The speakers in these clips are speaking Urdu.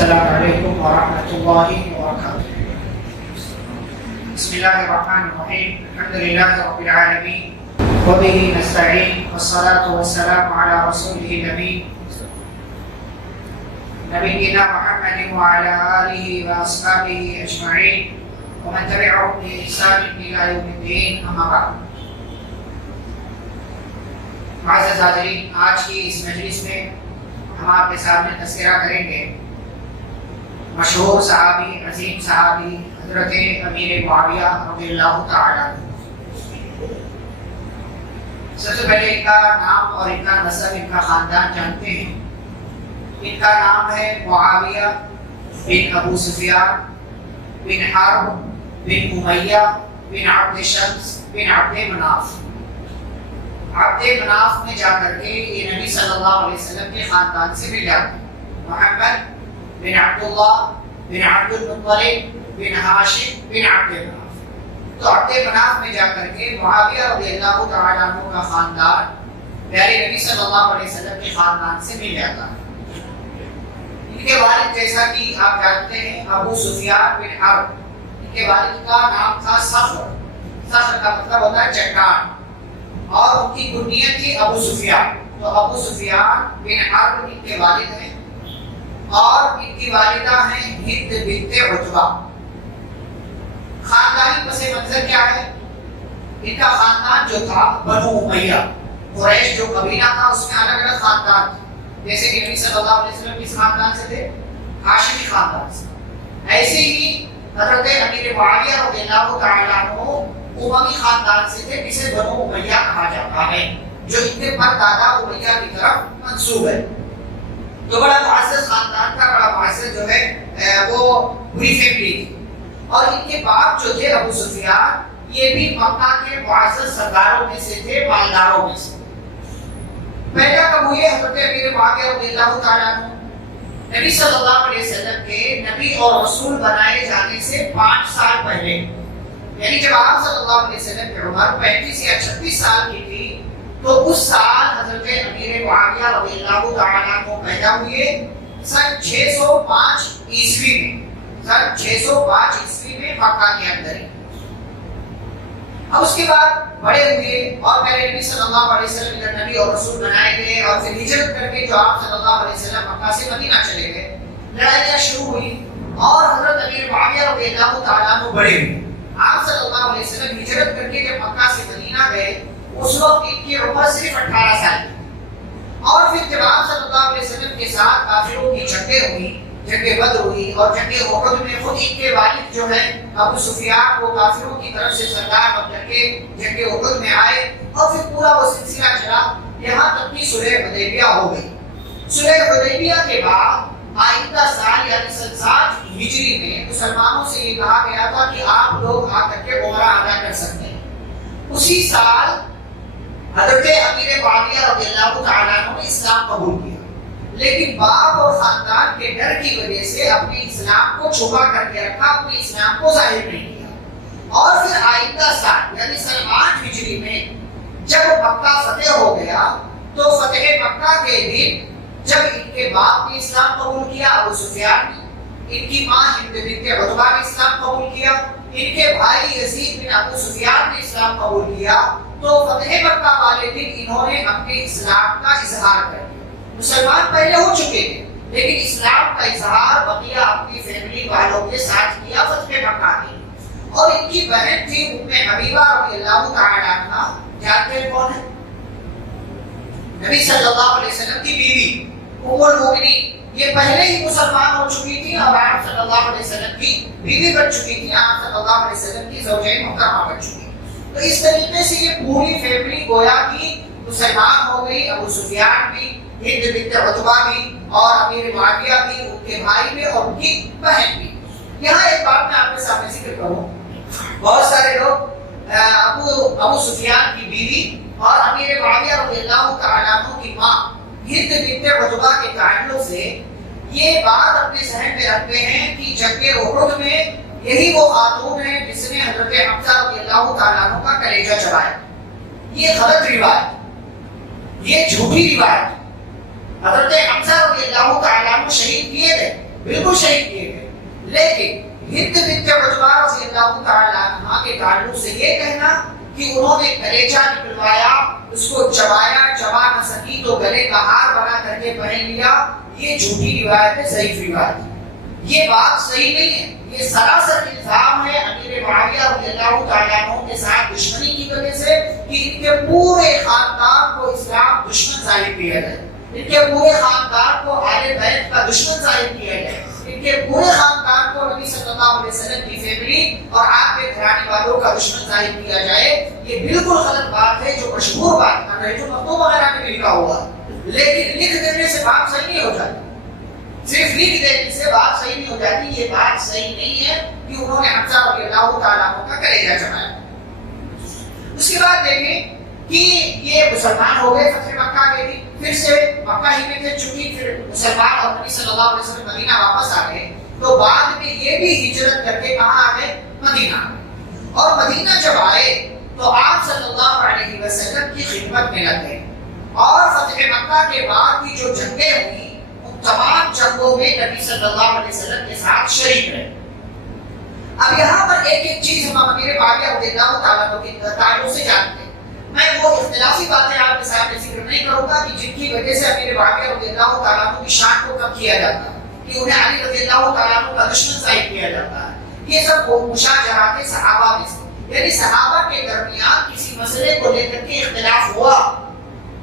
السلام علیکم ورحمۃ اللہ وبرکاتہ۔ بسم اللہ الرحمن الرحیم، الحمد للہ رب العالمین وبہ نستعین والصلاة والسلام علی رسولہ الامین نبینا محمد وعلی آلہ واصحابہ اجمعین ومن تبعهم بإحسان إلی یوم الدین، اما بعد۔ معزز حاضرین، آج کی اس مجلس میں ہم آپ کے سامنے تذکرہ کریں گے مشہور صحابی، عظیم صحابی حضرت امیر معاویہ رضی اللہ تعالیٰ عنہ۔ سب سے پہلے ان کا نام اور ان کا نسب، ان کا خاندان جانتے ہیں۔ ان کا نام ہے معاویہ بن ابو سفیان بن حرب بن امیہ بن عبد شمس بن عبد مناف۔ عبد مناف میں جا کر کے یہ نبی صلی اللہ علیہ وسلم کے خاندان سے مل جاتے ہیں۔ محمد بن عبداللہ بن عبد المطلب بن ہاشم بن عبد مناف۔ تو عبد مناف میں جا کر کے معاویہ رضی اللہ تعالیٰ عنہ کا خاندان پیارے نبی صلی اللہ علیہ وسلم کے خاندان سے مل جاتا ہے۔ ان کے والد، جیسا کہ آپ جانتے ہیں، ابو سفیان بن حرب، ان کے والد کا نام تھا صخر۔ صخر کا مطلب ہوتا ہے چٹان، اور ان کی کنیت تھی ابو سفیان۔ تو ابو سفیان بن حرب ان کے والد ہیں، اور ان کی والدہ ہیں ہند بنت عتبہ۔ خاندانی پس منظر کیا ہے؟ ان کا خاندان جو تھا بنو امیہ، قریش جو قبیلہ تھا اس میں الگ الگ خاندان تھے۔ جیسے کہ نبی صلی اللہ علیہ وسلم کس خاندان سے تھے؟ ہاشمی خاندان سے۔ ایسے ہی حضرت امیر معاویہ رضی اللہ تعالیٰ عنہ اموی خاندان سے تھے، جسے بنو امیہ کہا جاتا ہے، جو ان کے پر دادا امیہ کی طرف منسوب ہے۔ تو بڑا معزز خاندان تھا، بڑا معزز جو ہے وہ بری فیملی تھی۔ اور ان کے باپ جو تھے ابو سفیان، یہ بھی مکہ کے معزز سرداروں میں سے تھے، مالداروں میں سے۔ پیدا کب ہوئے حضرت امیر معاویہ رضی اللہ تعالیٰ عنہ؟ نبی صلی اللہ علیہ وسلم کے نبی اور رسول بنائے جانے سے 5 سال پہلے، یعنی جب آپ صلی اللہ علیہ وسلم کی عمر 35 یا 36 سال کی تھی، تو اس سال حضرت امیر معاویہ رضی اللہ تعالیٰ عنہ پیدا ہوئے سن 605 عیسوی میں۔ سن 605 عیسوی میں مکہ کے اندر ہی۔ اب اس کے بعد بڑے ہوئے اور پہلے نبی صلی اللہ علیہ وسلم ادھر نبی اور رسول بنائے گئے، اور پھر ہجرت کر کے جو آپ صلی اللہ علیہ وسلم مکہ سے مدینہ چلے گئے، لڑائیاں شروع ہوئی، اور حضرت امیر معاویہ رضی اللہ تعالیٰ عنہ بڑے ہوئے۔ آپ صلی اللہ علیہ وسلم ہجرت کر کے جب مکہ سے مدینہ گئے، اس وقت ان کی عمر صرف 18 سال کی۔ اور پھر جب آپ صلی اللہ علیہ وسلم کے ساتھ کافروں کی جنگیں ہوئی، جنگ بدر ہوئی، اور جنگ احد میں خود ان کے والد جو ہے ابو سفیان وہ کافروں کی طرف سے سردار بن کر کے جنگ احد میں آئے، اور پھر پورا وہ سلسلہ چلا یہاں تک کہ صلح حدیبیہ ہو گئی۔ صلح حدیبیہ کے بعد آئندہ سال یعنی سن 7 ہجری میں مسلمانوں سے یہ کہا گیا تھا کہ آپ لوگ آ کر کے عمرہ ادا کر سکتے ہیں۔ اسی سال حضرت امیر معاویہ رضی اللہ تعالیٰ عنہ نے اسلام قبول کیا، لیکن باپ اور خاندان کے ڈر کی وجہ سے اپنے اسلام کو چھپا کر کے رکھا، اپنے اسلام کو ظاہر نہیں کیا۔ اور پھر آئندہ سال یعنی سن 8 ہجری میں جب مکہ فتح ہو گیا، تو فتح مکہ کے دن جب ان کے باپ نے اسلام قبول کیا ابو سفیان نے، ان کی ماں ہند بنت عتبہ نے اسلام قبول کیا، ان کے بھائی یزید بن ابو سفیان نے اسلام قبول کیا، تو فتح مکہ والے دن انہوں نے اپنے اسلام کا اظہار کر دیا۔ مسلمان پہلے ہو چکے تھے، لیکن اسلام کا اظہار بقیہ اپنی فیملی والوں کے ساتھ کیا فتح مکہ نے۔ اور ان کی بہن تھی ام حبیبہ رضی اللہ تعالیٰ عنہا، جانتے ہیں کون ہے؟ نبی صلی اللہ علیہ وسلم کی بیوی ام المؤمنین، یہ پہلے ہی مسلمان ہو چکی تھی اور آپ صلی اللہ علیہ وسلم کی بیوی بن چکی تھی، آپ صلی اللہ علیہ وسلم کی زوجہ محترمہ بن چکی۔ تو اس طریقے سے یہ پوری فیملی گویا کی مسلمان ہو گئی، ابو سفیان بھی، ہند بنت عتبہ بھی، اور امیر معاویہ بھی، ان کے بھائی بھی، اور ان کی بہن بھی۔ یہاں ایک بات میں آپ کے سامنے ذکر کروں، بہت سارے لوگ ابو سفیان کی بیوی اور امیر معاویہ رضی اللہ تعالیٰ عنہ کی ماں ہند بنت عتبہ کے تعلق سے یہ بات اپنے ذہن میں رکھتے ہیں کہ جنگ احد میں یہی وہ خاتون ہے جس نے حضرت حمزہ رضی اللہ تعالیٰ عنہ کا کلیجہ چبایا۔ یہ غلط روایت، یہ جھوٹی روایت۔ حضرت حمزہ رضی اللہ تعالیٰ عنہ شہید کیے گئے، بالکل شہید کیے گئے. لیکن ہند بنت عتبہ رضی اللہ تعالی عنہ کے تعلق سے یہ کہنا کہ انہوں نے کلیجہ نکلوایا, اس کو چبایا, چبا نہ سکی تو گلے کا ہار بنا کر کے پہن لیا, یہ جھوٹی روایت ہے, ضعیف روایت ہے. یہ بات صحیح نہیں ہے. یہ سراسر الزام ہے امیر معاویہ رضی اللہ تعالیٰ عنہ کے ساتھ دشمنی کی وجہ سے کہ ان کے پورے خاندان کو اسلام دشمن ظاہر کیا جائے, ان کے پورے خاندان کو اہل بیت کا دشمن ظاہر کیا جائے, ان کے پورے خاندان کو نبی صلی اللہ علیہ وسلم کی فیملی اور آپ کے گھرانے والوں کا دشمن ظاہر کیا جائے. یہ بالکل غلط بات ہے, جو مشہور بات ہے رہی مکتوب وغیرہ میں لکھا ہوا ہے. لیکن لکھ دینے سے بات صحیح نہیں ہو جاتی, صرف لکھ دینے سے بات صحیح نہیں ہو جاتی. یہ بات صحیح نہیں ہے کہ انہوں نے حمزہ رضی اللہ تعالیٰ عنہ کا کلیجہ چڑھایا. اس کے بعد دیکھیں کہ یہ مسلمان ہو گئے فتح مکہ کے بھی, پھر سے مکہ ہی میں تھے چونکہ پھر مسلمان اور نبی صلی اللہ علیہ وسلم مدینہ واپس آ گئے, تو بعد میں یہ بھی ہجرت کر کے کہاں آ گئے؟ مدینہ. اور مدینہ جب آئے تو آپ صلی اللہ علیہ وسلم کی خدمت میں لگ گئے, اور فتح مکہ کے بعد کی جو جنگیں ہوئی ان تمام جنگوں میں نبی صلی اللہ علیہ وسلم کے ساتھ شریک رہے. اب یہاں پر ایک ایک چیز ہم امیر معاویہ رضی اللہ تعالیٰ عنہ کے تعلق سے جانتے ہیں. میں وہ اختلافی باتیں آپ کے سامنے ذکر نہیں کروں گا کہ جن کی وجہ سے امیر معاویہ رضی اللہ تعالیٰ عنہ کی شان کو کم کیا جاتا ہے, کہ انہیں علی رضی اللہ تعالیٰ عنہ کا دشمن ظاہر کیا جاتا ہے. یہ سب وہ مشاجرات صحابہ میں سے, یعنی صحابہ کے درمیان کسی مسئلے کو لے کر کے اختلاف ہوا,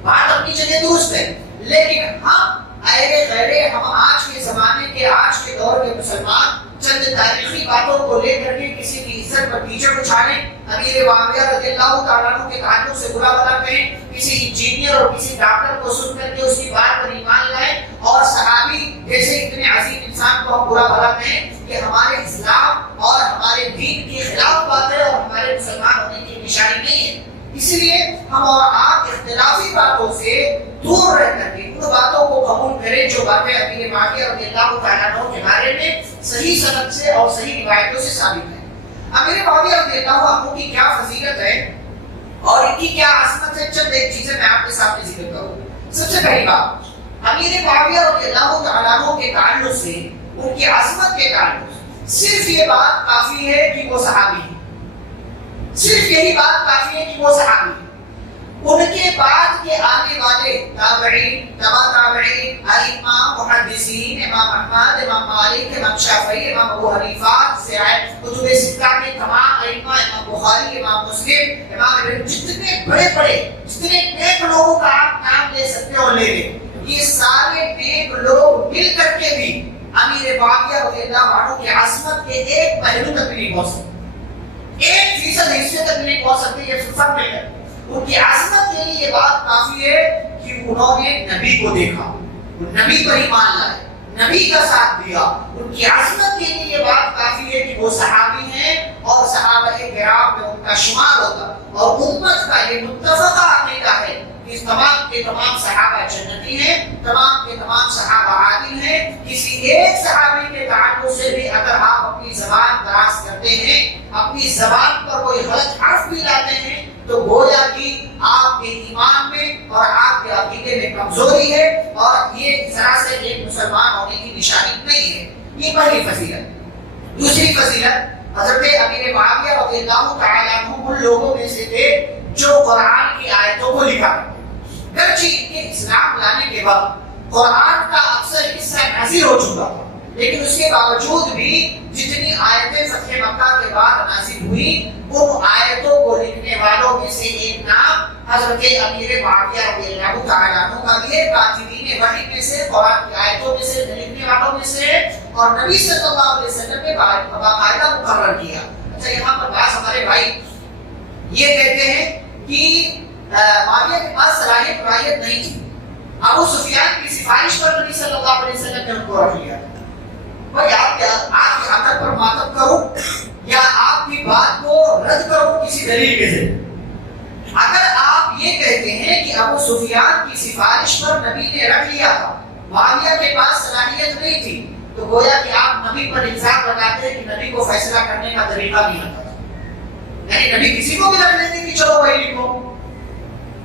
بات اپنی جگہ درست ہے. لیکن ہم ہم آج کے زمانے کے, آج کے دور کے مسلمان چند تاریخی باتوں کو لے کر کے کسی کی عزت پر کیچڑ اچھالیں, امیر معاویہ رضی اللہ تعالیٰ عنہ کے تعلق سے برا بھلا کہیں, کسی انجینئر اور کسی ڈاکٹر کو سن کر کے اس کی بات پر ایمان لائیں, اور صحابی جیسے اتنے عظیم انسان کو ہم برا بھلا کہیں, یہ ہمارے اسلام اور ہمارے دین کے خلاف بات ہے اور ہمارے مسلمان ہونے کی نشانی نہیں ہے. اس لیے ہم اور آپ اختلافی باتوں سے دور رہ کر کے ان باتوں کو قبول کریں جو باتیں امیر معاویہ رضی اللہ تعالیٰ عنہ کے بارے میں صحیح سند سے اور صحیح روایتوں سے ثابت ہے. امیر معاویہ رضی اللہ عنہ کی کیا فضیلت ہے اور ان کی کیا عظمت ہے, چند ایک چیزیں میں آپ کے سامنے ذکر کروں. سب سے پہلی بات, امیر معاویہ رضی اللہ تعالیٰ عنہ کے تعلق سے, ان کی عظمت کے تعلق سے صرف یہ بات کافی ہے کہ وہ صحابی ہیں, صرف یہی بات کافی ہے کہ وہ صحابی ہیں. ان کے بعد کے آنے والے تابعین, تبع تابعین, ائمہ, محدثین, امام احمد, امام مالک, امام شافعی, امام ابو حنیفہ, کتب ستہ کے تمام ائمہ, امام بخاری, امام مسلم, امام ابن, جتنے بڑے بڑے جتنے نیک لوگوں کا آپ نام لے سکتے ہو لے لیں, یہ سارے نیک لوگ مل کر کے بھی امیر معاویہ رضی اللہ عنہ کی عظمت کے ایک پہلو تک نہیں پہنچ سکتے, 1% حصے تک نہیں پہنچ سکتے. یہ سب مل کر ان کی عظمت کے لیے یہ بات کافی ہے کہ انہوں نے نبی کو دیکھا, نبی پر ایمان لائے, نبی کا ساتھ دیا. ان کی عظمت کے لیے یہ بات کافی ہے کہ وہ صحابی ہیں اور صحابہ کرام میں ان کا شمار ہوتا, اور امت کا یہ متفقہ عقیدہ ہے کہ تمام کے تمام صحابہ جنتی ہیں, تمام کے تمام صحابہ عادل ہیں. کسی ایک صحابی کے تعلق سے بھی اگر آپ اپنی زبان دراز کرتے ہیں, اپنی زبان پر کوئی غلط حرف بھی لاتے ہیں, تو گویا کہ آپ کے ایمان میں اور آپ کے عقیدے میں کمزوری ہے, اور یہ ذرا سے ایک مسلمان ہونے کی نشانی نہیں ہے. یہ پہلی فضیلت. دوسری فضیلت, حضرت امیر معاویہ رضی اللہ تعالیٰ عنہ ان لوگوں میں سے تھے جو قرآن کی آیتوں کو لکھا کرتے. گرچہ ان کے اسلام لانے کے وقت قرآن کا اکثر حصہ نازل ہو چکا تھا, لیکن اس کے باوجود بھی جتنی آیتیں فتح مکہ کے بعد نازل ہوئی, ان آیتوں کو لکھنے والوں میں سے ایک نام حضرت امیر معاویہ رضی اللہ تعالیٰ عنہ کا بھی ہے. کاتبین وحی میں سے, قرآن کی آیتوں میں سے, لکھنے والوں میں سے, اور نبی صلی اللہ علیہ وسلم نے باقاعدہ مقرر کیا. اچھا, یہاں پر بعض ہمارے بھائی یہ کہتے ہیں کہ معاویہ کے پاس صلاحیت رعایت نہیں تھی, ابو سفیان کی سفارش پر نبی صلی اللہ علیہ وسلم نے ان کو رکھ لیا. بھائی آپ کی حقیقت پر ماتم کروں یا آپ کی بات کو رد کروں کسی دلیل کے ذریعے؟ اگر آپ یہ کہتے ہیں کہ ابو سفیان کی سفارش پر نبی نے رکھ لیا تھا, معاویہ کے پاس صلاحیت نہیں تھی, تو گویا کہ آپ نبی پر الزام لگاتے ہیں کہ نبی کو فیصلہ کرنے کا طریقہ نہیں آتا تھا. یعنی نبی کسی کو بھی رکھ لیتے کہ چلو وہی لکھو,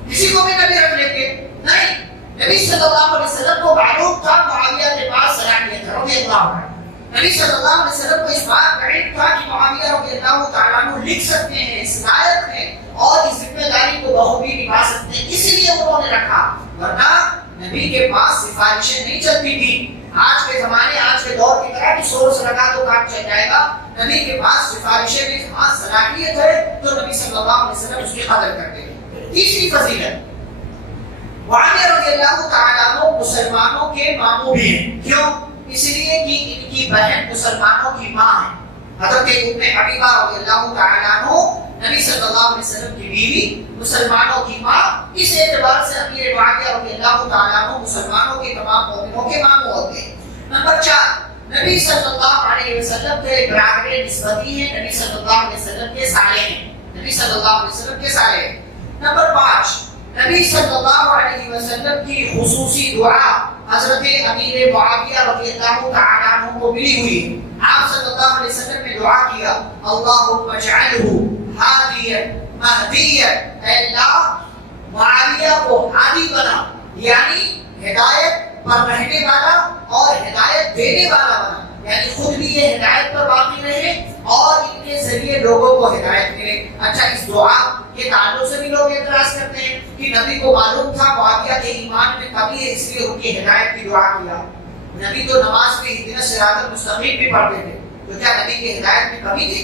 کسی کو بھی نبی رکھ لیتے نہیں. نبی صلی اللہ علیہ وسلم کو معلوم تھا معاویہ کے پاس صلاحیت ہے رضی اللہ عنہ. نبی صلی اللہ علیہ وسلم کو اس بات کا علم تھا کہ معاویہ رضی اللہ تعالیٰ عنہ لکھ سکتے ہیں، صلاحیت ہے اور اس ذمہ داری کو بخوبی نبھا سکتے ہیں، اس لیے انہوں نے رکھا. ورنہ نبی کے پاس سفارشیں نہیں چلتی تھی. آج کے زمانے آج کے دور کی طرح کہ سورس لگا تو کام چل جائے گا. نبی کے پاس سفارشیں بھی خاص صلاحیت ہے تو نبی صلی اللہ علیہ وسلم اس کی قدر کرتے ہیں. تیسری فضیلت، معاویہ رضی اللہ تعالیٰ عنہ مسلمانوں کے ماموں بھی ہیں. کیوں؟ اس لیے کہ ان کی بہن مسلمانوں کی ماں ہے. حضرت ام حبیبہ رضی اللہ تعالیٰ عنہ نبی صلی اللہ علیہ وسلم کی بیوی، مسلمانوں کی ماں. اس اعتبار سے امیر معاویہ رضی اللہ تعالیٰ عنہ مسلمانوں کے تمام مومنوں کے ماموں ہوتے ہیں. نمبر 4، نبی صلی اللہ علیہ وسلم کے برادر نسبتی ہیں، نبی صلی اللہ علیہ وسلم کے سالے ہیں، نبی صلی اللہ علیہ وسلم کے سالے ہیں. نمبر 5، نبی صلی اللہ علیہ وسلم کی خصوصی دعا حضرت امیر معاویہ رضی اللہ تعالیٰ عنہ کو ملی ہوئی. آپ صلی اللہ علیہ وسلم نے دعا کیا، اللہم اجعلہ ہادیا مہدیا، اے اللہ معاویہ کو ہادی بنا، یعنی ہدایت پر رہنے والا اور ہدایت دینے والا بنا. یعنی خود بھی یہ ہدایت پر باقی رہے اور ان کے ذریعے لوگوں کو ہدایت ملے. اچھا، اس دعا کے تعلق سے بھی لوگ اعتراض کرتے ہیں کہ نبی کو معلوم تھا معاویہ کے ایمان میں کمی ہے اس لیے ان کی ہدایت کی دعا کیا. نبی تو نماز میں اہدنا الصراط المستقیم بھی پڑھتے تھے، تو کیا نبی کی ہدایت میں کمی تھی؟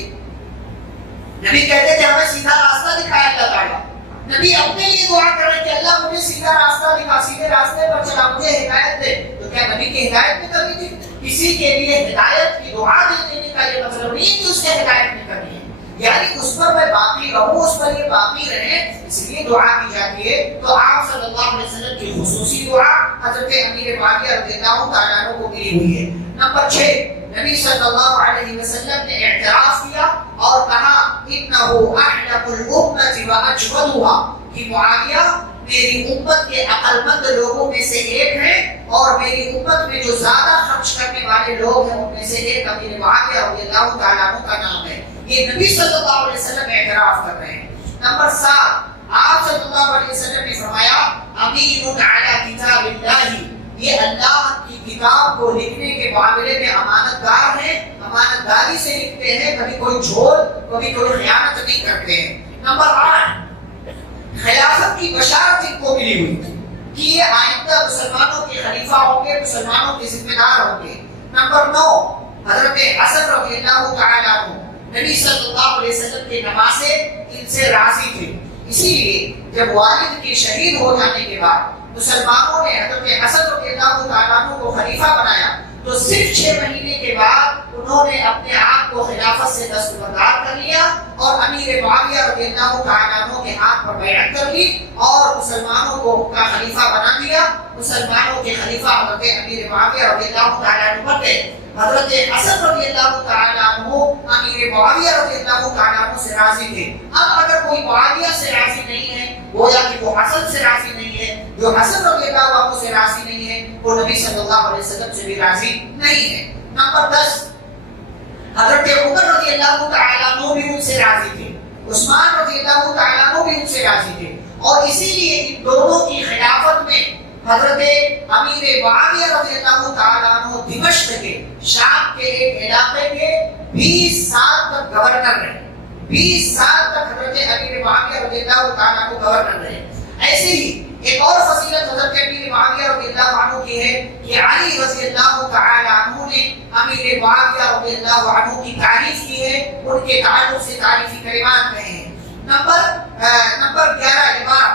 نبی کہتے تھے ہمیں سیدھا راستہ دکھایا اللہ تعالیٰ. نبی اپنے لیے دعا کر رہے کہ اللہ مجھے سیدھا راستہ دکھا، سیدھے راستے پر چلا، مجھے ہدایت دے. تو کیا نبی کی ہدایت میں کمی تھی؟ کسی کے لیے ہدایت کی دعا دینے کا یہ مطلب نہیں کہ اس کے ہدایت میں کمی ہے، یعنی اس پر میں باقی رہوں، اس پر یہ باقی رہے، اس لیے دعا کی جاتی ہے. تو آپ صلی اللہ علیہ وسلم کی خصوصی دعا حضرت امیر معاویہ رضی اللہ تعالیٰ عنہ کو ملی ہوئی ہے. نمبر 6، نبی صلی اللہ علیہ وسلم نے اعتراف کیا اور کہا انہ احلق الامة واجودها، کہ معاویہ میری امت کے عقل مند لوگوں میں سے ایک ہے اور میری امت میں جو زیادہ خرچ کرنے والے لوگ ہیں ان میں سے ایک امیر معاویہ رضی اللہ تعالیٰ عنہ کا نام ہے. یہ نبی صلی اللہ علیہ وسلم اعتراف کر رہے ہیں. نمبر 7، آپ صلی اللہ علیہ وسلم نے فرمایا امین علی کتاب اللہ، یہ اللہ کی کتاب کو لکھنے کے معاملے میں امانت دار ہیں، امانت داری سے لکھتے ہیں، کبھی کوئی جھوٹ کبھی کوئی خیانت نہیں کرتے ہیں. نمبر 8، خلافت کی بشارت ان کو ملی ہوئی تھی کہ یہ آئندہ مسلمانوں کے خلیفہ ہوں گے، مسلمانوں کے ذمہ دار ہوں گے. نمبر 9، حضرت حسن رضی اللہ تعالیٰ عنہ نبی صلی اللہ علیہ وسلم کے نواسے ان سے راضی تھے، اسی لیے جب والد کے شہید ہو جانے کے بعد مسلمانوں نے حضرت حسن رضی اللہ تعالیٰ عنہ کو خلیفہ بنایا تو صرف 6 مہینے کے بعد انہوں نے اپنے آپ کو خلافت سے دستبردار کر لیا اور امیر معاویہ رضی اللہ تعالیٰ عنہ کے ہاتھ پر بیعت کر لی اور مسلمانوں کو ان کا خلیفہ بنا دیا. مسلمانوں کے خلیفہ حضرت امیر معاویہ رضی اللہ تعالیٰ عنہ بن گئے. حضرت حسن رضی اللہ تعالیٰ عنہ امیر معاویہ رضی اللہ تعالیٰ عنہ سے راضی تھے. اب اگر کوئی معاویہ سے راضی نہیں ہے گویا کہ وہ حسن سے راضی نہیں ہے، جو حسن رضی اللہ عنہ سے راضی نہیں ہے وہ نبی صلی اللہ علیہ وسلم سے بھی راضی نہیں ہے. نمبر 10، حضرت عمر رضی اللہ تعالیٰ عنہ بھی ان سے راضی تھے، عثمان رضی اللہ تعالیٰ عنہ بھی ان سے راضی تھے اور اسی لیے ان دونوں کی خلافت میں حضرت امیر معاویہ رضی اللہ تعالیٰ عنہ دمشق کے شام کے ایک علاقے کے 20 سال تک گورنر رہے. 20 سال تک حضرت امیر معاویہ رضی اللہ تعالیٰ عنہ گورنر رہے. ایسے ہی ایک اور فضیلت حضرت امیر معاویہ رضی اللہ عنہ کی ہے کہ علی رضی اللہ تعالیٰ عنہ نے امیر معاویہ رضی اللہ عنہ کی تعریف کی ہے، ان کے تعلق سے تعریفی کلمات کہے ہیں. نمبر 11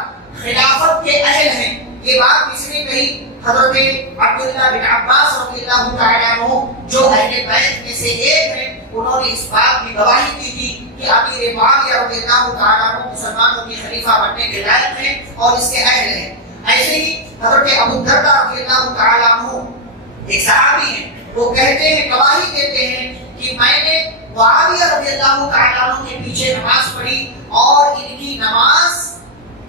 خلافت کے اہل ہیں. یہ بات کس نے کہی؟ حضرت عبداللہ بن عباس رضی اللہ تعالیٰ عنہ جو اہل بیت میں سے ایک ہیں، انہوں نے اس بات کی گواہی دی تھی کہ امیر معاویہ رضی اللہ تعالیٰ عنہ مسلمانوں کی خلیفہ بننے کے لائق ہیں اور اس کے اہل ہیں. ایسے ہی حضرت ابو الدرداء رضی اللہ تعالیٰ عنہ ایک صحابی ہیں، وہ کہتے ہیں، گواہی دیتے ہیں کہ میں نے معاویہ رضی اللہ تعالیٰ عنہ کے پیچھے نماز پڑھی اور ان کی نماز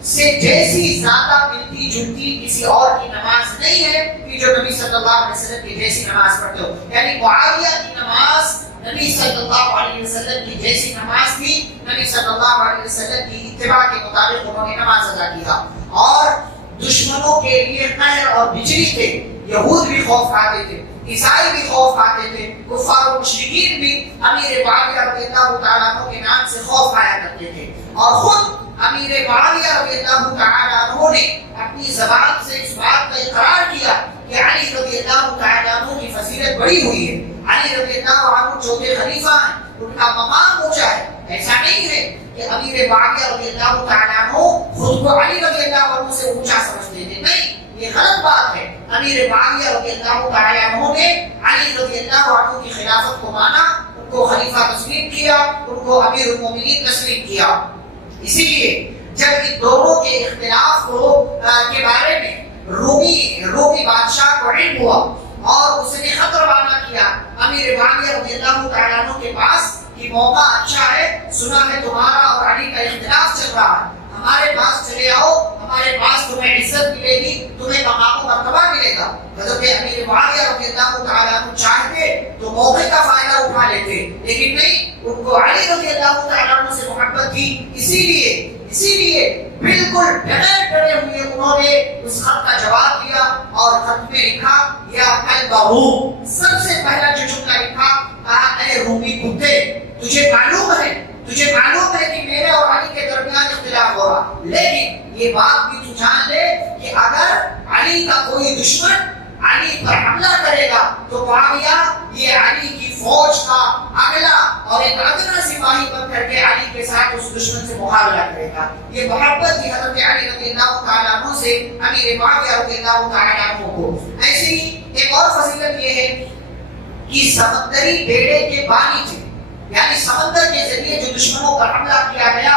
سے جیسی زیادہ ملتی جلتی کسی اور کی نماز نہیں ہے کہ جو نبی صلی اللہ علیہ وسلم کی جیسی نماز پڑھتے ہو. یعنی معاویہ کی نماز نبی صلی اللہ علیہ وسلم کی جیسی نماز تھی، نبی صلی اللہ علیہ وسلم کی اتباع کے مطابق انہوں نے نماز ادا کیا. اور دشمنوں کے لیے قہر اور بجلی تھے. یہود بھی خوف کھاتے تھے, عیسائی بھی خوف کھاتے تھے, کفار و مشرکین بھی امیر معاویہ رضی اللہ تعالیٰ عنہ کے نام سے خوف کھایا کرتے تھے. اور خود امیر معاویہ رضی اللہ تعالیٰ عنہ نے اپنی زبان سے اس بات کا اقرار کیا کہ علی رضی اللہ تعالیٰ عنہ کی فضیلت بڑی ہوئی ہے. علی رضی اللہ عنہ چوتھے خلیفہ ہیں, ان کا مقام اونچا ہے. ایسا نہیں ہے کہ امیر معاویہ رضی اللہ تعالیٰ عنہ خود کو علی رضی اللہ عنہ سے اونچا سمجھتے تھے, نہیں, یہ غلط بات ہے. امیر معاویہ رضی اللہ تعالیٰ عنہ نے علی رضی اللہ عنہ کی خلافت کو مانا, ان کو خلیفہ تسلیم کیا, ان کو امیر المومنین تسلیم کیا. اسی لیے جب ان دونوں کے اختلاف کے بارے میں رومی بادشاہ کو علم ہوا اور اس نے خط روانہ کیا امیر معاویہ رضی اللہ تعالیٰ عنہ کے پاس کہ موقع اچھا ہے, سنا ہے تمہارا اور علی کا اختلاف چل رہا ہے, ہمارے پاس چلے آؤ, ہمارے پاس تمہیں عزت ملے گی, تمہیں مقام و مرتبہ ملے گا. حضرت امیر معاویہ رضی اللہ تعالیٰ عنہ چاہتے تو موقع کا فائدہ اٹھا لیتے, لیکن نہیں, ان کو علی رضی اللہ تعالیٰ عنہ سے محبت تھی. اسی لیے بالکل بغیر ڈرے ہوئے انہوں نے اس خط کا جواب دیا اور خط میں لکھا یا الروم, سب سے پہلا جو جملہ لکھا, کہا اے رومی کتے, تجھے معلوم ہے کہ میرے اور علی کے درمیان اختلاف ہو رہا, لیکن یہ بات بھی تو جان لے کہ اگر علی کا کوئی دشمن علی پر حملہ کرے گا تو معاویہ یہ علی کی فوج کا اگلا اور ایک ادنا سپاہی بن کر کے علی کے ساتھ اس دشمن سے مقابلہ کرے گا. یہ محبت تھی حضرت علی رضی اللہ تعالیٰ عنہ سے امیر معاویہ رضی اللہ تعالیٰ عنہ کو. ایسے ہی ایک اور فضیلت یہ ہے کہ سمندری بیڑے کے بانی تھے, یعنی سمندر کے ذریعے جو دشمنوں پر حملہ کیا گیا,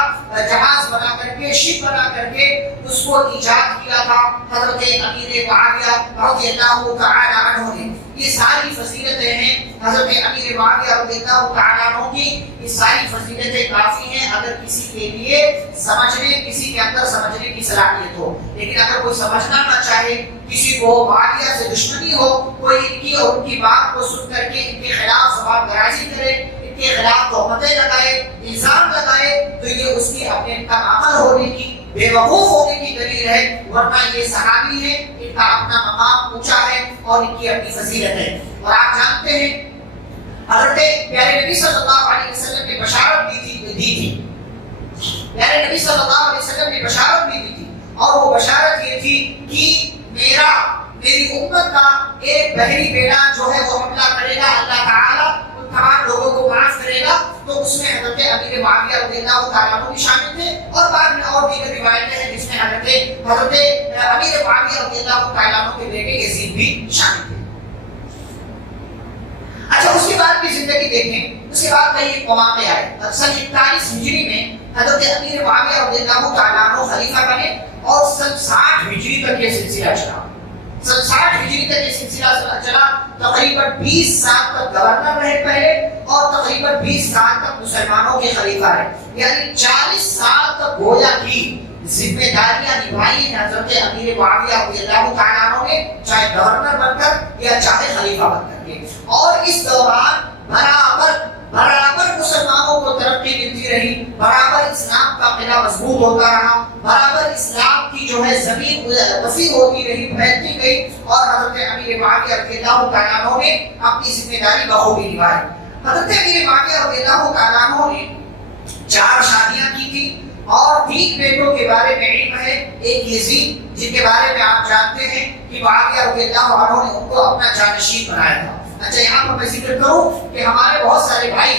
جہاز بنا کر کے, شپ بنا کر کے اس کو ایجاد کیا تھا حضرت امیر معاویہ رضی اللہ تعالیٰ عنہ نے. یہ ساری فضیلتیں ہیں حضرت امیر معاویہ رضی اللہ تعالیٰ عنہ کی. یہ ساری فضیلتیں کافی ہیں اگر کسی کے لیے کسی کے اندر سمجھنے کی صلاحیت ہو. لیکن اگر کوئی سمجھنا نہ چاہے, کسی کو معاویہ سے دشمنی ہو, کوئی ان کی اور ان کی بات کو سن کر کے ان کے خلاف زبان درازی کرے, کے خلاف تہمتیں لگائے, الزام لگائے, تو یہ اس کی اپنے عمل ہونے کی, بے وقوف ہونے کی دلیل ہے. ورنہ یہ صحابی ہے, ان کا اپنا مقام اونچا ہے اور ان کی اپنی فضیلت ہے. اور آپ جانتے ہیں حضرت پیارے نبی صلی اللہ علیہ وسلم نے بشارت دی تھی, پیارے نبی صلی اللہ علیہ وسلم نے بشارت دی تھی, اور وہ بشارت یہ تھی کہ میری امت کا ایک بحری بیڑا جو ہے وہ حملہ کرے گا, اللہ تعالیٰ تمام لوگوں کو معاف کرے گا. تو اس میں حضرت امیر معاویہ رضی اللہ تعالیٰ عنہ بھی شامل تھے, اور بعد میں اور دیگر روایتیں ہیں جس میں حضرت امیر معاویہ رضی اللہ تعالیٰ عنہ کے بیٹے یزید بھی شامل تھے. اچھا, اس کے بعد کی زندگی دیکھیں, اس کے بعد کئی مواقع آئے. سن 41 ہجری میں حضرت امیر معاویہ رضی اللہ تعالیٰ عنہ خلیفہ بنے, اور سن 60 ہجری تک یہ سلسلہ چلا. سن 60 ہجری تک یہ سلسلہ چلا. تقریباً 20 سال تک گورنر رہے پہلے, اور تقریباً 20 سال تک مسلمانوں کے خلیفہ رہے. یعنی 40 سال تک گویا کی ذمہ داریاں نبھائی ہیں حضرت امیر معاویہ رضی اللہ تعالیٰ عنہ نے, چاہے گورنر بن کر یا چاہے خلیفہ بن کر کے. اور اس دوران برابر مسلمانوں کو ترقی ملتی رہی, برابر اسلام کا قلعہ مضبوط ہوتا رہا, برابر اسلام کی جو ہے زمین وسیع ہوتی رہی, پھیلتی گئی, اور حضرت امیر معاویہ رضی اللہ تعالیٰ عنہ نے اپنی ذمہ داری بخوبی نبھائی. حضرت امیر معاویہ رضی اللہ تعالیٰ عنہ نے 4 شادیاں کی تھی, اور 3 بیٹوں کے بارے میں علم ہے. ایک یزید, جن کے بارے میں آپ جانتے ہیں کہ معاویہ رضی اللہ عنہ نے ان کو اپنا جانشین بنایا تھا. اچھا, یہاں پر میں ذکر کروں کہ ہمارے بہت سارے بھائی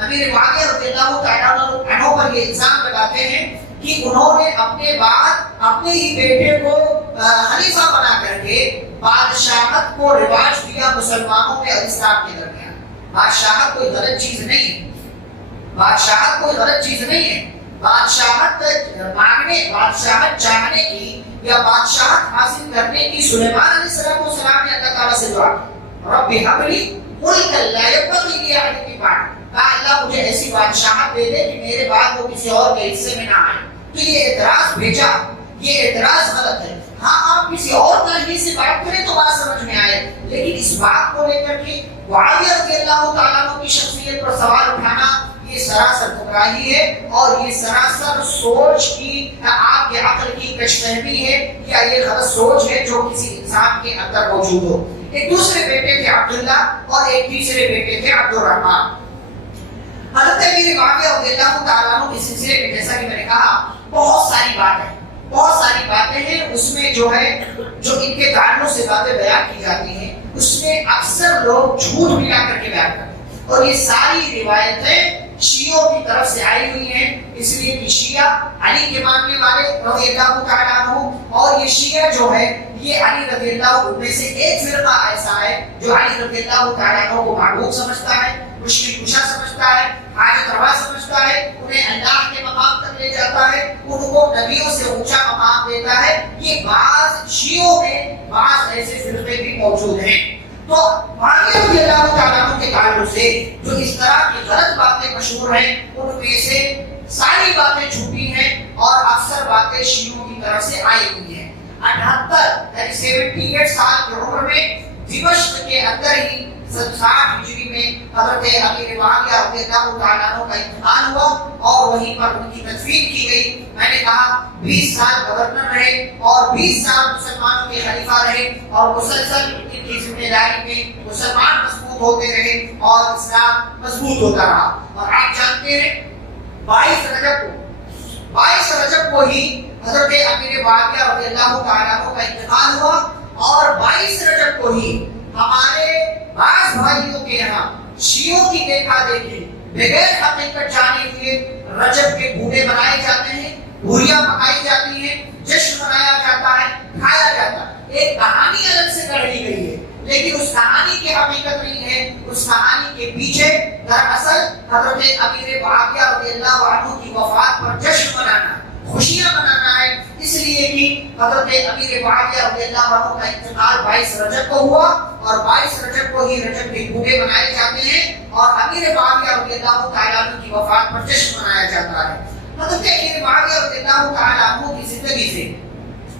امیر معاویہ رضی اللہ تعالیٰ عنہ پر یہ الزام لگاتے ہیں کہ انہوں نے اپنے بعد اپنے ہی بیٹے کو خلیفہ بنا کر کے بادشاہت کو رواج دیا مسلمانوں میں اور اسلام کے درمیان. بادشاہت کوئی غلط چیز نہیں ہے, بادشاہت کوئی غلط چیز نہیں ہے. بادشاہت مانگنے, بادشاہت چاہنے کی یا بادشاہت حاصل کرنے کی سلیمان علیہ السلام نے اللہ تعالیٰ سے دعا, رب هب لي ملكا لا ينبغي لأحد من بعدي, اللہ مجھے ایسی بادشاہت دے دے کہ میرے بعد وہ کسی اور کے حصے میں نہ آئے. تو یہ اعتراض بھیجا, یہ اعتراض غلط ہے. ہاں, آپ کسی اور طریقے سے بات کریں تو بات سمجھ میں آئے, لیکن اس بات کو لے کر کے معاویہ رضی اللہ تعالیٰ عنہ کی شخصیت پر سوال اٹھانا, یہ سراسر گمراہی ہے اور یہ سراسر سوچ کی آپ کے عقل کی کشمکش ہے یا یہ غلط سوچ ہے جو کسی انسان کے اندر موجود ہو۔ ایک دوسرے بیٹے تھے عبداللہ اور ایک تیسرے بیٹے تھے عبد الرحمن۔ حضرت امیر معاویہ رضی اللہ تعالیٰ عنہ کے سلسلے میں جیسا کہ میں نے کہا بہت ساری باتیں ہیں، اس میں جو ان کے تعلق سے باتیں بیان کی جاتی ہیں اس میں اکثر لوگ جھوٹ ملا کر کے بیان کرتے ہیں، اور یہ ساری روایتیں شیعوں کی طرف سے آئی ہوئی ہیں، اس لیے کہ شیعہ علی کے ماننے والے رضی اللہ تعالیٰ عنہ، اور یہ شیعہ جو ہے یہ علی رضی اللہ عنہ میں سے ایک فرقہ ایسا ہے جو علی رضی اللہ تعالیٰ عنہ کو معبود سمجھتا ہے، مشکل کشا سمجھتا ہے، حاجت روا سمجھتا ہے، انہیں اللہ کے مقام تک لے جاتا ہے، ان کو نبیوں سے اونچا مقام دیتا ہے۔ یہ بعض شیعوں میں بعض ایسے فرقے بھی موجود ہیں۔ تو معاویہ رضی اللہ تعالیٰ عنہ کے تعلق سے جو اس طرح کی غلط باتیں مشہور ہیں ان میں سے ساری باتیں جھوٹی ہیں اور اکثر باتیں شیعوں کی طرف سے آئی ہوئی ہیں۔ 78 یعنی 78 سال کی عمر میں دمشق کے اندر ہی 60 ہجری میں حضرت امیر معاویہ رضی اللہ تعالیٰ عنہ کا انتقال ہوا اور وہیں پر ان کی تدفین کی گئی۔ میں نے کہا 20 سال گورنر رہے اور 20 سال مسلمانوں کے خلیفہ رہے اور مسلسل ان کی ذمہ داری میں مسلمان مضبوط ہوتے رہے اور اسلام مضبوط ہوتا رہا۔ اور آپ جانتے ہیں 22 رجب کو ہی حضرت امیر معاویہ رضی اللہ تعالیٰ عنہ کا انتقال ہوا اور 22 رجب کو ہی ہمارے بعض بھائیوں کے یہاں شیعوں کی دیکھا دیکھی بغیر حقیقت جانے ہوئے رجب کے بھونے بنائے جاتے ہیں، بھوریاں پکائی جاتی ہیں، جشن منایا جاتا ہے، کھایا جاتا ہے۔ ایک کہانی الگ سے کر لی گئی ہے لیکن اس کہانی کی حقیقت نہیں ہے، اس کہانی کے پیچھے دراصل حضرت امیر معاویہ رضی اللہ عنہ کی وفات پر جشن منانا، خوشیاں منانا ہے، اس لیے کہ حضرت امیر معاویہ رضی اللہ عنہ کا انتقال 22 رجب کو ہوا اور 22 رجب کو ہی رجب کے بھونے منائے جاتے ہیں اور امیر معاویہ رضی اللہ تعالیٰ عنہ کی وفات پر جشن منایا جاتا ہے۔ حضرت امیر معاویہ رضی اللہ تعالیٰ عنہ کی زندگی سے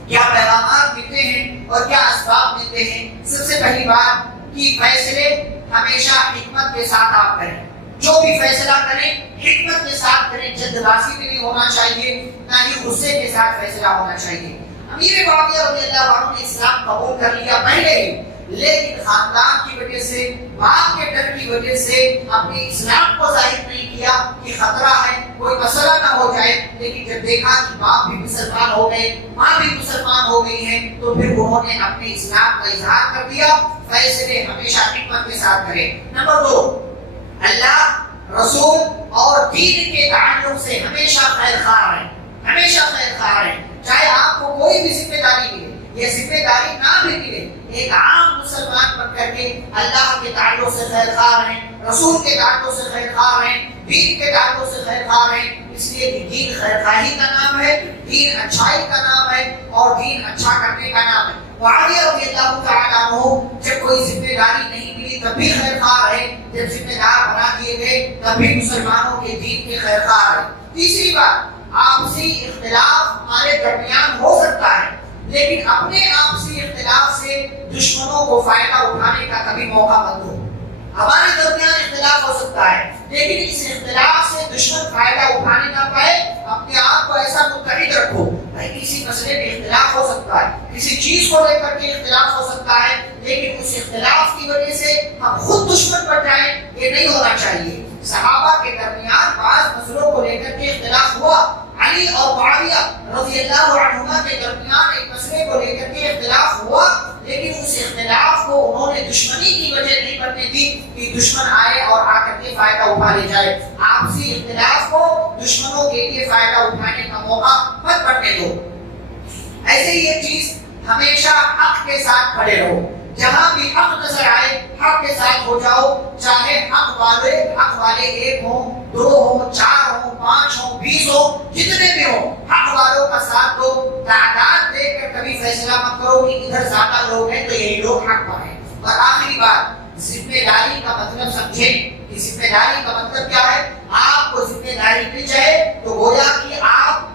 کیا پیغامات ملتے ہیں اور کیا اسباب ملتے ہیں؟ سب سے پہلی بات کہ فیصلے ہمیشہ حکمت کے ساتھ آپ کریں، جو بھی فیصلہ کریں حکمت کے ساتھ کریں، جلد بازی میں نہیں ہونا چاہیے، نہ ہی غصے کے ساتھ فیصلہ ہونا چاہیے۔ امیر معاویہ رضی اللہ عنہ نے اسلام قبول کر لیا پہلے ہی، لیکن خاندان کی وجہ سے، باپ کے ڈر کی وجہ سے اپنے اسلام کو ظاہر نہیں کیا کہ خطرہ ہے، کوئی مسئلہ نہ ہو جائے، لیکن جب دیکھا کہ باپ بھی مسلمان ہو گئے، ماں بھی مسلمان ہو گئی ہیں، تو پھر انہوں نے اپنے اسلام کا اظہار کر دیا۔ فیصلے ہمیشہ حکمت کے ساتھ کریں۔ نمبر 2، اللہ، رسول اور دین کے تعلق سے ہمیشہ خیر خواہ رہیں، ہمیشہ خیر خواہ رہیں، چاہے آپ کو کوئی بھی ذمہ داری ملے یہ ذمہ داری نہ بھی ملے، ایک عام مسلمان بن کر کے اللہ کے تعلق سے خیر خواہ رہیں، رسول کے تعلق سے خیر خواہ رہیں، دین کے تعلق سے خیر خواہ رہیں، اس لیے کہ دین خیر خواہی کا نام ہے، دین اچھائی کا نام ہے اور دین اچھا کرنے کا نام ہے۔ معاویہ رضی اللہ تعالیٰ عنہ جب کوئی ذمہ داری نہیں ملی تب بھی خیر خواہ رہے، جب ذمہ دار بنا دیے گئے تب بھی مسلمانوں کے دین کے خیر خواہ رہے۔ تیسری بات، آپسی اختلاف ہمارے درمیان ہو سکتا ہے لیکن اپنے آپسی اختلاف سے دشمنوں کو فائدہ اٹھانے کا کبھی موقع مت دو۔ ہمارے درمیان اختلاف ہو سکتا ہے لیکن اس اختلاف سے دشمن فائدہ اٹھانے نہ پائے، اپنے آپ کو ایسا متحد رکھو۔ کسی مسئلے میں اختلاف ہو سکتا ہے، کسی چیز کو لے کر کے اختلاف ہو سکتا ہے، لیکن اس اختلاف کی وجہ سے ہم خود دشمن بن جائیں، یہ نہیں ہونا چاہیے۔ صحابہ کے درمیان بعض مسئلوں کو لے کر کے اختلاف ہوا، علی اور معاویہ رضی اللہ عنہما کے درمیان ایک مسئلے کو لے کر کے اختلاف ہوا، لیکن اس اختلاف کو انہوں نے دشمنی کی وجہ نہیں بننے دی کہ دشمن آئے اور آ کر کے فائدہ اٹھا لے جائے۔ آپسی اختلاف کو دشمنوں کے لیے فائدہ اٹھانے کا موقع مت بننے دو۔ ایسے ہی یہ چیز ہمیشہ حق کے ساتھ کھڑے رہو، جہاں بھی حق نظر آئے حق کے ساتھ ہو جاؤ، چاہے حق والے 1 ہوں، 2 ہوں، 4 ہوں، 5 ہوں، 20 ہوں، جتنے بھی ہوں، حق والوں کا ساتھ دو۔ تعداد دیکھ کر کبھی فیصلہ مت کرو کہ ادھر زیادہ لوگ ہیں تو یہی لوگ حق پر ہیں۔ اور آخری بات، ذمہ داری کا مطلب سمجھیں کہ ذمہ داری کا مطلب کیا ہے۔ آپ کو ذمہ داری مل جائے تو گویا کہ آپ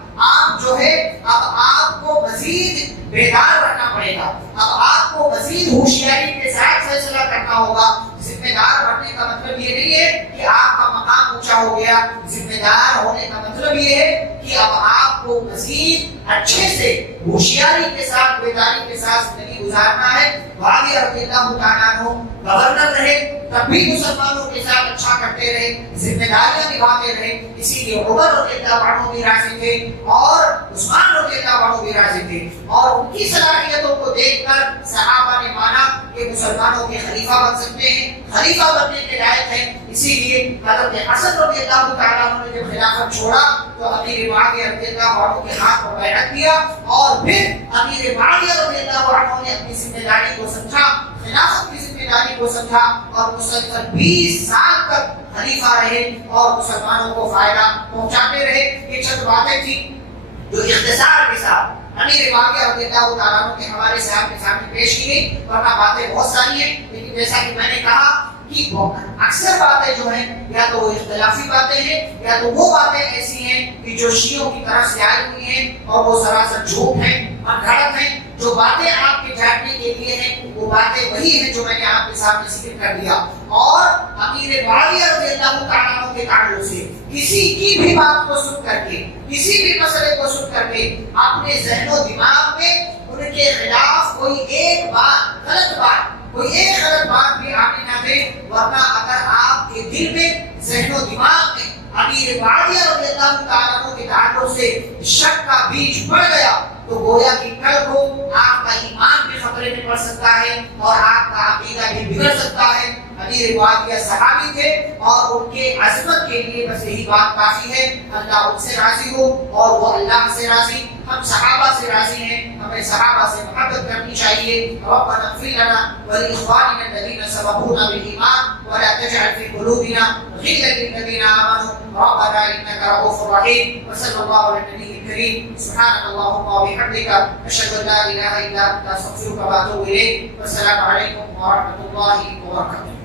جو ہے اب آپ کو مزید بیدار رہنا پڑے گا، اب آپ کو مزید ہوشیاری کے ساتھ فیصلہ کرنا ہوگا۔ ذمہ دار بننے کا مطلب یہ نہیں ہے کہ آپ کا مقام اونچا ہو گیا. ذمہ دار ہونے کا مطلب یہ ہے کہ اب آپ کو مزید اچھے سے ہوشیاری کے ساتھ بیداری کے ساتھ زندگی گزارنا ہے. معاویہ رضی اللہ تعالیٰ عنہ گورنر رہے تب بھی مسلمانوں کے ساتھ اچھا کرتے رہے, ذمہ داریاں نبھاتے رہے. اسی لیے عمر رضی اللہ عنہ بھی راضی تھے اور عثمان رضی اللہ عنہ بھی راضی تھے, اور ان کی صلاحیتوں کو دیکھ کر صحابہ نے مانا کہ مسلمانوں کے خلیفہ بن سکتے ہیں, خلیفہ بننے کے لائق ہیں. اسی لیے حضرت حسن رضی اللہ تعالیٰ عنہ نے جب خلافت چھوڑا تو امیر معاویہ رضی اللہ عنہ کے ہاتھ پر بیعت کیا, اور پھر امیر معاویہ رضی اللہ عنہ نے اپنی ذمہ داری کو سمجھا, خلافت کی ذمہ داری کو سمجھا, اور مسلسل 20 سال تک خلیفہ رہے اور مسلمانوں کو فائدہ پہنچاتے رہے. یہ چند باتیں تھیں جو اختصار کے ساتھ امیر معاویہ رضی اللہ تعالیٰ عنہ کے حوالے سے آپ کے سامنے پیش کی گئی, ورنہ باتیں بہت ساری ہیں, لیکن جیسا کہ میں نے کہا کہ اکثر باتیں جو ہیں یا تو وہ اختلافی باتیں ہیں یا تو وہ باتیں ایسی ہیں کہ جو شیعوں کی طرف سے آئی ہوئی ہیں اور وہ سراسر جھوٹ ہیں, منگھڑت ہیں. جو باتیں آپ کے جاننے کے لیے ہیں وہ باتیں وہی ہیں جو میں نے آپ کے سامنے ذکر کر دیا. اور امیر معاویہ رضی اللہ تعالیٰ عنہ کے تعلق سے کسی کی بھی بات کو سن کر کے, کسی بھی مسئلے کو سن کر کے اپنے ذہن و دماغ میں ان کے خلاف کوئی ایک بات, غلط بات, کوئی ایک غلط بات بھی آنے نہ دے. ورنہ اگر آپ کے دل میں, ذہن و دماغ میں امیر معاویہ رضی اللہ تعالیٰ عنہ کے تعلق سے شک کا بیج پڑ گیا تو گویا کہ کل کو آپ کا ایمان بھی خطرے میں پڑ سکتا ہے اور آپ کا عقیدہ بھی بگڑ سکتا ہے. امیر معاویہ صحابی تھے اور ان کے عظمت کے لیے بس یہی بات کافی ہے. اللہ ان سے راضی ہو اور وہ اللہ سے راضی. ہم صحابہ سے راضی ہیں, ہمیں صحابہ سے محبت کرنی چاہیے. ربنا اغفر لنا ولاخواننا الذين سبقونا بالایمان ولا تجعل في قلوبنا غلا للذين امنوا ربنا انك رؤوف رحيم. وصلى الله على النبي الكريم. سبحانك اللهم وبحمدك اشهد ان لا اله الا انت استغفرك واتوب اليك. والسلام عليكم ورحمه الله وبركاته.